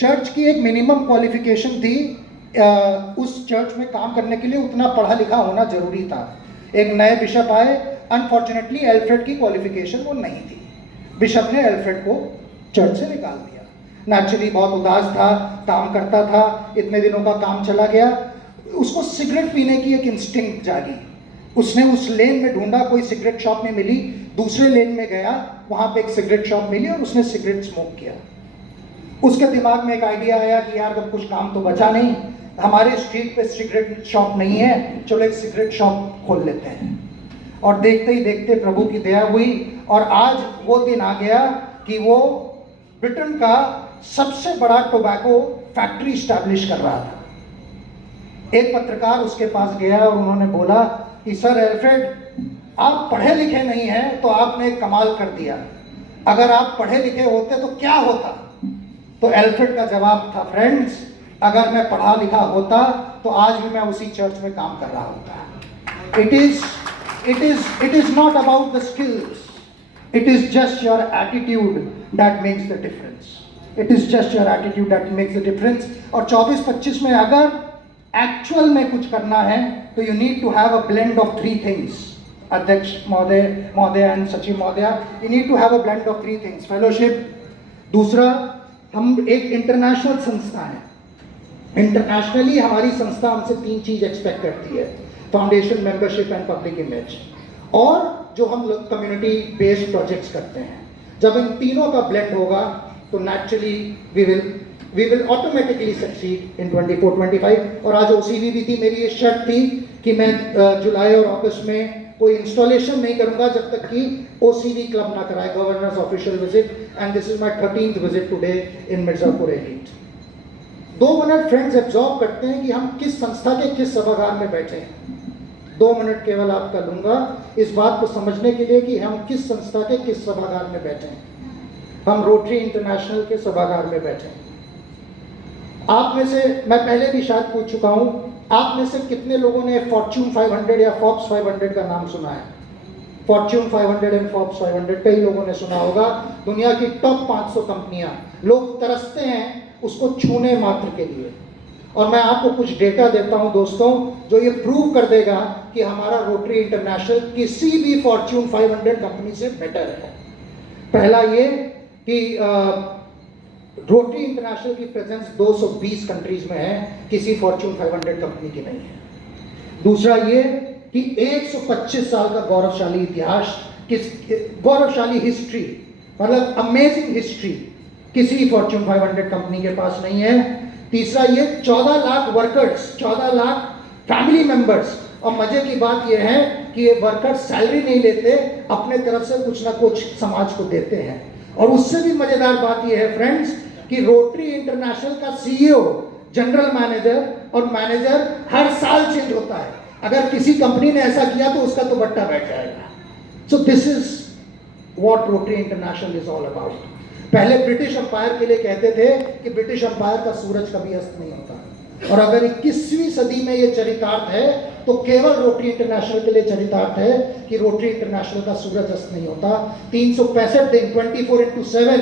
Church की एक minimum qualification थी, उस चर्च में काम करने के लिए उतना पढ़ा लिखा होना जरूरी था। एक नए बिशप आए, अनफॉर्चुनेटली एल्फ्रेड की क्वालिफिकेशन वो नहीं थी। बिशप ने एल्फ्रेड को चर्च से निकाल दिया। नेचुरली बहुत उदास था, काम करता था, इतने दिनों का काम चला गया, उसको सिगरेट पीने की एक इंस्टिंक्ट जागी। उसने उस लेन में ढूंढा, कोई सिगरेट शॉप में मिली, दूसरे लेन में गया, वहां पे एक सिगरेट शॉप मिली और उसने सिगरेट स्मोक किया। उसके दिमाग में एक आइडिया आया कि यार अब कुछ काम तो बचा नहीं, हमारे स्ट्रीट पे सिगरेट शॉप नहीं है, चलो एक सिगरेट शॉप खोल लेते हैं। और देखते ही देखते प्रभु की दया हुई और आज वो दिन आ गया कि वो ब्रिटेन का सबसे बड़ा टोबैको फैक्ट्री स्टैब्लिश कर रहा था। एक पत्रकार उसके पास गया और उन्होंने बोला कि सर एल्फ्रेड, आप पढ़े लिखे नहीं हैं तो आपने कमाल कर दिया, अगर आप पढ़े लिखे होते तो क्या होता? तो एल्फ्रेड का जवाब था, फ्रेंड्स, अगर मैं पढ़ा लिखा होता तो आज भी मैं उसी चर्च में काम कर रहा होता। It is not about the skills, it is just your attitude that makes the difference. It is just your attitude that makes the difference. और 24-25 में अगर एक्चुअल में कुछ करना है तो you need to have a blend of 3 things. अध्यक्ष महोदय एंड सचिव महोदय, you need to have a blend of 3 things. Fellowship, दूसरा, हम एक इंटरनेशनल संस्था है, इंटरनेशनली हमारी संस्था हमसे 3 चीज एक्सपेक्ट करती है, foundation, membership and public image, और जो हम लोग कम्युनिटी बेस्ड प्रोजेक्ट्स करते हैं। जब इन तीनों का ब्लेंड होगा तो naturally we will automatically succeed in 24-25। और आज ओसीवी भी थी, मेरी ये शर्त थी कि मैं जुलाई और अगस्त में कोई इंस्टॉलेशन नहीं करूंगा जब तक कि ओसीवी क्लब ना कराए, governors official visit, and this is my 13th visit today in Mirzapur elite. 2 minute friends absorb करते हैं कि हम किस संस्था के किस सभागार में बैठे हैं। 2 मिनट केवल आपका लूंगा इस बात को समझने के लिए कि हम किस संस्था के किस सभागार में बैठे हैं। हम रोटरी इंटरनेशनल के सभागार में बैठे हैं। आप में से, मैं पहले भी शायद पूछ चुका हूं, आप में से कितने लोगों ने फॉर्च्यून 500 या फोर्ब्स 500 का नाम सुना है? फॉर्च्यून 500 एंड फोर्ब्स 500 कई लोगों ने सुना होगा। दुनिया की टॉप 500 कंपनियां, लोग तरसते हैं उसको छूने मात्र के लिए। और मैं आपको कुछ डेटा देता हूं दोस्तों, जो ये प्रूव कर देगा कि हमारा रोटरी इंटरनेशनल किसी भी फॉर्च्यून 500 कंपनी से बेटर है। पहला ये कि रोटरी इंटरनेशनल की प्रेजेंस 220 कंट्रीज में है, किसी फॉर्च्यून 500 कंपनी की नहीं है। दूसरा ये कि 125 साल का गौरवशाली इतिहास, गौरवशाली हिस्ट्री, मतलब अमेजिंग हिस्ट्री किसी फॉर्च्यून 500 कंपनी के पास नहीं है। तीसरा ये 14 lakh workers, 14 lakh family members, और मजे की बात यह है कि ये वर्कर्स सैलरी नहीं लेते, अपने तरफ से कुछ ना कुछ समाज को देते हैं। और उससे भी मजेदार बात यह है फ्रेंड्स कि रोटरी इंटरनेशनल का सीईओ, जनरल मैनेजर और मैनेजर हर साल चेंज होता है। अगर किसी कंपनी ने ऐसा किया तो उसका तो बट्टा बैठ जाएगा। So this is what rotary international is all about. पहले ब्रिटिश अंपायर के लिए कहते थे कि ब्रिटिश अंपायर का सूरज कभी अस्त नहीं होता, और अगर 21वीं सदी में ये चरितार्थ है तो केवल रोटरी इंटरनेशनल के लिए चरितार्थ है कि रोटरी इंटरनेशनल का सूरज अस्त नहीं होता। 365 दिन 24/7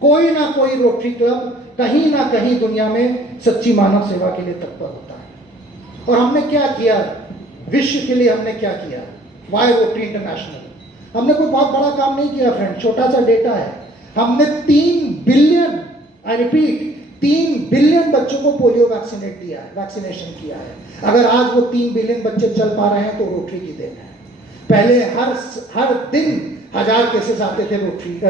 कोई ना कोई रोटरी क्लब कहीं ना कहीं दुनिया में सच्ची मानव सेवा के लिए तत्पर होता है। और हमने क्या किया विश्व के लिए? हमने क्या किया? Why Rotary International? हमने कोई बहुत बड़ा काम नहीं किया फ्रेंड, छोटा सा डेटा है। हमने 3 बिलियन, आई रिपीट, 3 बिलियन बच्चों को पोलियो वैक्सीनेशन किया है। अगर आज वो 3 बिलियन बच्चे चल पा रहे हैं तो रोटरी की देन है। पहले हर दिन 1000 केसेस आते थे रोटरी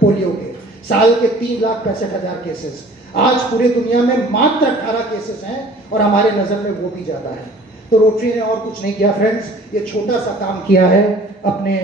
पोलियो के, साल के 3,65,000 केसेस। आज पूरी दुनिया में मात्र 18 केसेस हैं और हमारे नजर में वो भी ज्यादा है। तो रोटरी ने और कुछ नहीं किया फ्रेंड्स, ये छोटा सा काम किया है अपने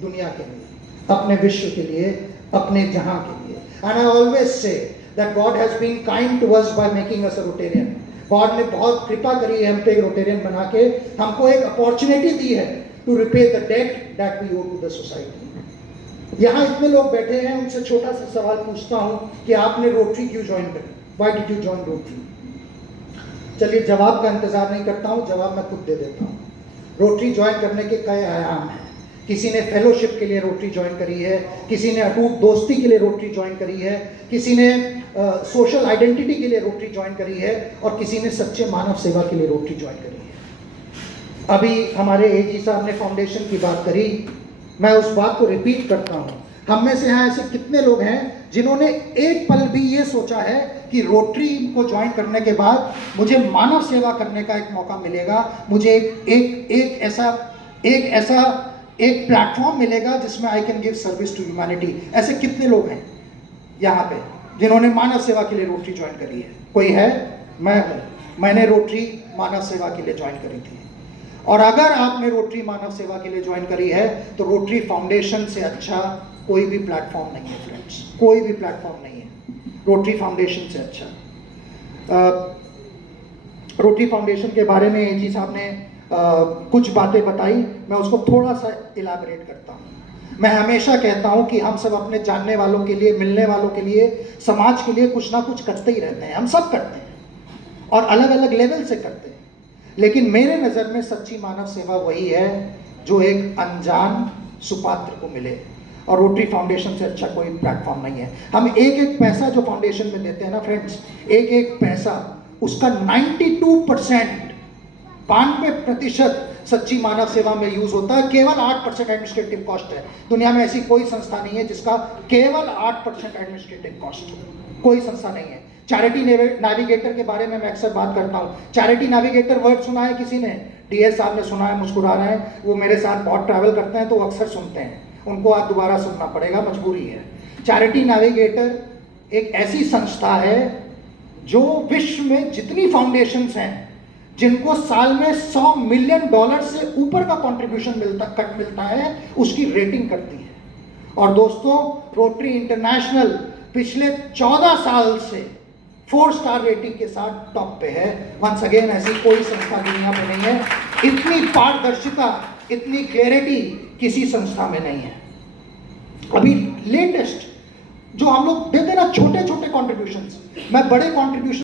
दुनिया के लिए, अपने विश्व के लिए, अपने जहां के लिए। And I always say that God has been kind to us by making us a Rotarian. God ने बहुत कृपा करी है हम पे रोटेरियन बना के, हमको एक अपॉर्चुनिटी दी है to repay the debt that we owe to the society। यहाँ इतने लोग बैठे हैं, उनसे छोटा सा सवाल पूछता हूँ कि आपने रोटरी क्यों ज्वाइन करी? Why did you join rotary? चलिए जवाब का इंतजार नहीं करता हूँ, जवाब मैं खुद दे देता हूँ। रोटरी ज्वाइन करने के कई आयाम हैं। किसी ने फेलोशिप के लिए रोटरी ज्वाइन करी है, किसी ने अटूट दोस्ती के लिए रोटरी ज्वाइन करी है, किसी ने सोशल आइडेंटिटी के लिए रोटरी ज्वाइन करी है, और किसी ने सच्चे मानव सेवा के लिए रोटरी ज्वाइन करी है। अभी हमारे एजी साहब ने फाउंडेशन की बात करी, मैं उस बात को रिपीट करता हूँ। हम में से यहाँ ऐसे कितने लोग हैं जिन्होंने एक पल भी ये सोचा है कि रोटरी को ज्वाइन करने के बाद मुझे मानव सेवा करने का एक मौका मिलेगा, मुझे एक ऐसा प्लेटफॉर्म मिलेगा जिसमें I can give service to humanity. ऐसे कितने लोग हैं यहाँ पे जिन्होंने मानव सेवा के लिए रोटरी ज्वाइन करी है? कोई है? मैं हूँ। मैंने रोटरी मानव सेवा के लिए ज्वाइन करी थी। और अगर आपने रोटरी मानव सेवा के लिए ज्वाइन करी है तो रोटरी फाउंडेशन से अच्छा कोई भी प्लेटफॉर्म नहीं है फ्रेंड्स, कोई भी प्लेटफॉर्म नहीं है रोटरी फाउंडेशन से अच्छा। रोटरी फाउंडेशन के बारे में एजी साहब ने कुछ बातें बताई, मैं उसको थोड़ा सा इलाबरेट करता हूँ। मैं हमेशा कहता हूँ कि हम सब अपने जानने वालों के लिए, मिलने वालों के लिए, समाज के लिए कुछ ना कुछ करते ही रहते हैं। हम सब करते हैं और अलग अलग लेवल से करते हैं, लेकिन मेरे नज़र में सच्ची मानव सेवा वही है जो एक अनजान सुपात्र को मिले, और रोटरी फाउंडेशन से अच्छा कोई प्लेटफॉर्म नहीं है। हम एक पैसा जो फाउंडेशन में देते हैं ना फ्रेंड्स, एक पैसा, उसका 92% सच्ची मानव सेवा में यूज होता है। केवल 8% एडमिनिस्ट्रेटिव कॉस्ट है। दुनिया में ऐसी कोई संस्था नहीं है जिसका केवल 8% एडमिनिस्ट्रेटिव कॉस्ट हो, कोई संस्था नहीं है। चैरिटी नेविगेटर के बारे में मैं अक्सर बात करता हूँ। चैरिटी नेविगेटर वर्ड सुना है किसी ने? डीएस साहब ने सुना है, मुस्कुरा रहे हैं। वो मेरे साथ बहुत ट्रैवल करते हैं तो अक्सर सुनते हैं, उनको आज दोबारा सुनना पड़ेगा, मजबूरी है। चैरिटी नेविगेटर एक ऐसी संस्था है जो विश्व में जितनी फाउंडेशंस हैं जिनको साल में $100 मिलियन से ऊपर का कंट्रीब्यूशन मिलता है, उसकी रेटिंग करती है। और दोस्तों, रोटरी इंटरनेशनल पिछले 14 साल से 4 स्टार रेटिंग के साथ टॉप पे है। वंस अगेन, ऐसी कोई संस्था दुनिया में नहीं है। इतनी पारदर्शिता, इतनी क्लैरिटी किसी संस्था में नहीं है। अभी लेटेस्ट जो हम लोग देते ना छोटे छोटे कॉन्ट्रीब्यूशंस, मैं बड़े कॉन्ट्रीब्यूशन